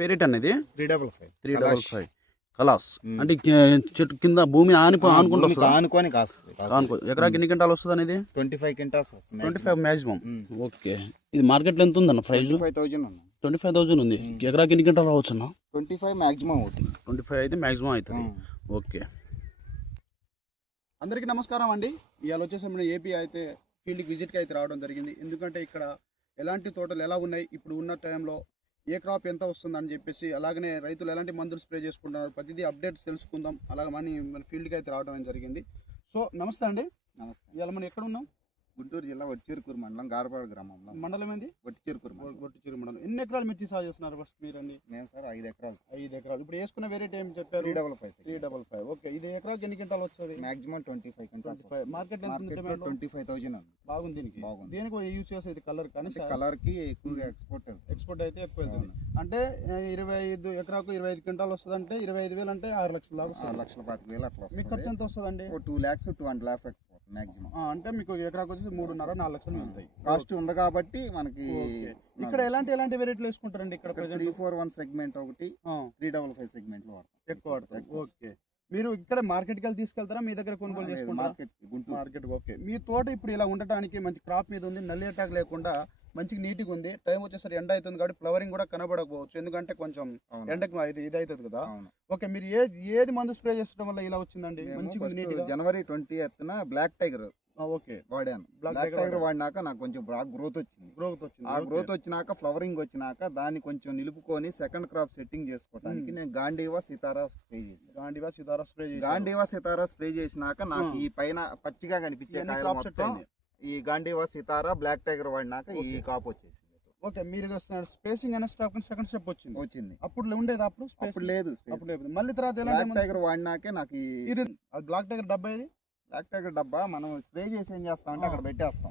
Variety అనేది 355 355 కలాస్ అంటే చెట్టు కింద భూమి ఆనుకుంటూ వస్తుంది. ఆనుకొని కాస్తుంది. ఎకరాకి ఎన్ని క్వింటాలు వస్తుంది అనేది 25 క్వింటాల్స్ వస్తుంది. 25 మాక్సిమం. ఓకే, ఇది మార్కెట్లో ఎంత ఉందన్న ప్రైస్? 25,000 ఉంది. ఎకరాకి ఎన్ని క్వింటాలు రావచ్చు అన్న? 25 మాక్సిమం అవుతుంది. 25 అయితే మాక్సిమం అవుతుంది. ఓకే, అందరికీ నమస్కారం అండి. ఇవాళ వచ్చేసి మనం ఏపీ అయితే ఫీల్డ్కి విజిట్కి అయితే రావడం జరిగింది. ఎందుకంటే ఇక్కడ ఎలాంటి తోటలు ఎలా ఉన్నాయి, ఇప్పుడు ఉన్న టైంలో ఏ క్రాప్ ఎంత వస్తుందని చెప్పేసి, అలాగనే రైతులు ఎలాంటి మందులు స్ప్రే చేసుకుంటున్నారు, ప్రతిదీ అప్డేట్స్ తెలుసుకుందాం. అలాగే మన ఫీల్డ్కి అయితే రావడం జరిగింది. సో నమస్తే అండి. నమస్తే. ఇవాళ మనం ఎక్కడ ఉన్నాం? గుంటూరు జిల్లా వట్టిచెరుకూరు మండలం గారపాడు గ్రామంలో. మండలం ఏంది? వట్టిచెరుకూరు మండలం. ఎన్ని ఎకరాలు మిర్చి సాగు చేస్తున్నారు ఫస్ట్ మీరు అండి? మేము సార్ 5 ఎకరాలు. 5 ఎకరాలు. ఇప్పుడు వేసుకున్న వెరైటీ ఏం చెప్పారు? 355. ఓకే, ఇది ఎకరాకి ఎన్ని క్వింటాలు వచ్చేది? Maximum 25 quintals. మార్కెట్ ఎంత ఉంది? 25,000 ఉంది. బాగుంది. దీనికి దేనికి యూజ్ చేసేది? కలర్ కానీ కలర్ కి ఎక్కువగా ఎక్స్పోర్ట్ అయితే ఎక్కువ వెళ్తుంది. అంటే 25 ఎకరాకు 25 క్వింటాలు వస్తుంది. అంటే 25,000 అంటే 6 లక్షల దాకా 6,25,000 అట్లా. మీకు ఖర్చు ఎంత వస్తుందండి? 2 lakhs to 1 lakh export maximum. అంటే మీకు ఎకరాకు వచ్చేసి 3.5-4 లక్షలు ఉంటాయి. కాస్ట్ ఉంది కాబట్టి మనకి. ఇక్కడ ఎలాంటి వెరైటీలు వేసుకుంటారండి? ఇక్కడ 341 సెగ్మెంట్ ఒకటి, 355 సెగ్మెంట్ లో ఎక్కువ వాడతారు. ఓకే, మీరు ఇక్కడ మార్కెట్కి వెళ్ళి తీసుకెళ్తారా? మీ దగ్గర కొనుగోలు చేసుకుంటారా? మార్కెట్. ఓకే, మీ తోట ఇప్పుడు ఇలా ఉండటానికి మంచి క్రాప్ మీద ఉంది, నల్లి అటాక్ లేకుండా మంచిగా నీట్గా ఉంది. టైం వచ్చేసరికి ఎండ అవుతుంది కాబట్టి ఫ్లవరింగ్ కూడా కనబడకపోవచ్చు, ఎందుకంటే కొంచెం ఎండకి ఇది అవుతుంది కదా. ఓకే, మీరు ఏది మందు స్ప్రే చేసడం వల్ల ఇలా వచ్చిందండి? మంచిగా జనవరి 20th బ్లాక్ టైగర్ వాడాను. బ్లాక్ టైగర్ వాడినాక నాకు కొంచెం బాగా గ్రోత్ వచ్చింది. ఆ గ్రోత్ వచ్చినాక ఫ్లవరింగ్ వచ్చినాక దాన్ని కొంచెం నిలుపుకొని సెకండ్ క్రాప్ సెట్టింగ్ చేసుకోవడానికి నేను గాంధీవా సితారా స్ప్రే చేసినాక నాకు ఈ పైన పచ్చిగా కనిపించే కాయలు మొత్తం ఈ గాంధీవా సితారా బ్లాక్ టైగర్ వాడినాక ఈ కాపు వచ్చేసింది. ఓకే, మీరు స్పేసింగ్ అనే సెకండ్ స్టెప్ వచ్చింది. అప్పుడు ఉండేది? అప్పుడు లేదు. మళ్ళీ తర్వాత బ్లాక్ టైగర్ వాడినాకే నాకు బ్లాక్ టైగర్ డబ్బా ఇది. బ్లాక్ టైగర్ డబ్బా మనం స్ప్రే చేసి ఏం చేస్తామంటే అక్కడ పెట్టేస్తాం.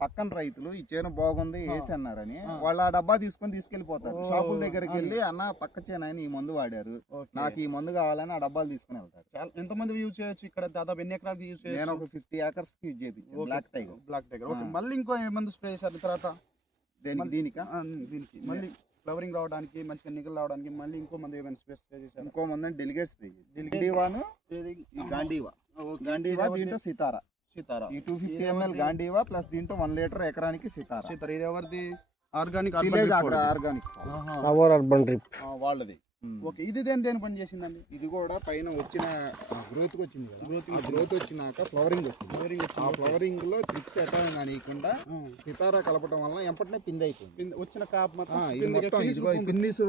పక్కన రైతులు ఈ చేను బాగుంది వేసి అన్నారని వాళ్ళు ఆ డబ్బా తీసుకెళ్లిపోతారు. షాపుల దగ్గరికి వెళ్ళి అన్న పక్క చేను ఆయన ఈ మందు వాడారు, నాకు ఈ మందు కావాలని ఆ డబ్బాలు తీసుకుని వెళ్తారు. ఎంతమంది యూజ్ చేయొచ్చు ఇక్కడ? దాదాపు ఎన్ని ఎకరాలు యూజ్ చేయొచ్చు? నేను ఒక 50 acres కి యూజ్ చేయించాను బ్లాక్ టైగర్. మళ్ళీ ఇంకో మందు స్ప్రే చేశారు తర్వాత? దీనికి మళ్ళీ ఫ్లవరింగ్ రావడానికి, మంచిగా నిగలు రావడానికి మళ్ళీ ఇంకో మంది ఏమైనా స్ప్రే చేశారు? ఇంకో మంది డెలిగేట్ స్ప్రే గాంధీవా దీంట్లో సితారా ఈ 250 ml గాంధీవా ప్లస్ దీంట్లో 1 లీటర్ ఎకరానికి సితారా. ఇది ఎవరిది? ఆర్గానిక్ అర్బన్ డ్రిప్ వాళ్ళది. ఓకే, ఇది దేని పని చేసిందండి? ఇది కూడా పైన వచ్చిన గ్రోత్ వచ్చింది కదా, గ్రోత్ వచ్చినాక ఫ్లవరింగ్ వచ్చింది. ఆ ఫ్లవరింగ్ లో ట్రిప్స్ అటాక్ కానియకుండా సితారా కలపడం వల్ల ఎంపటినే పిండి అయిపోయింది. వచ్చిన కాప్ మొత్తం పిన్నీసు